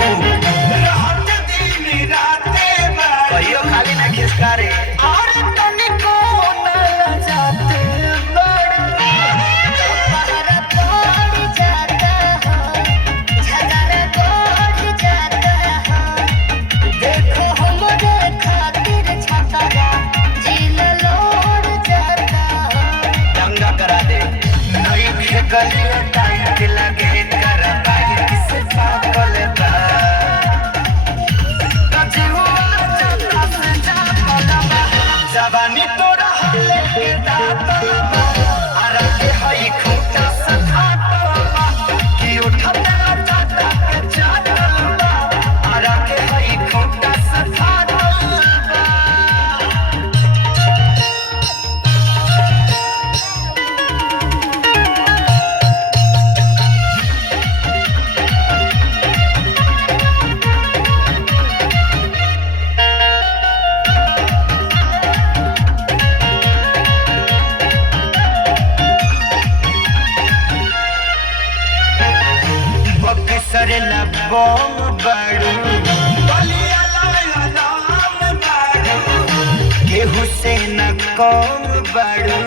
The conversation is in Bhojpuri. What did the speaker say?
रात दिन राते कहियो खाली ना खिसकारे और तनिको ना जाते बड़ पहरा पड़ जाता हो झगड़ा बढ़ जाता हो देखो हमरे खातिर छपरा जिल लोड़ जाता हो दंगा करा दे नई गलिया टाइट लगे कर पाई किस पागल बा जवानी तोरा हले के दातलबा अरे के हई खूंटा सखातलबा कि उठते जाता के चाटलबा अरे के हई खूंटा सखातलबा बक्सरला बम बाड़ू बलिया लाया नाम बाड़ू केहू से न कम बाड़ू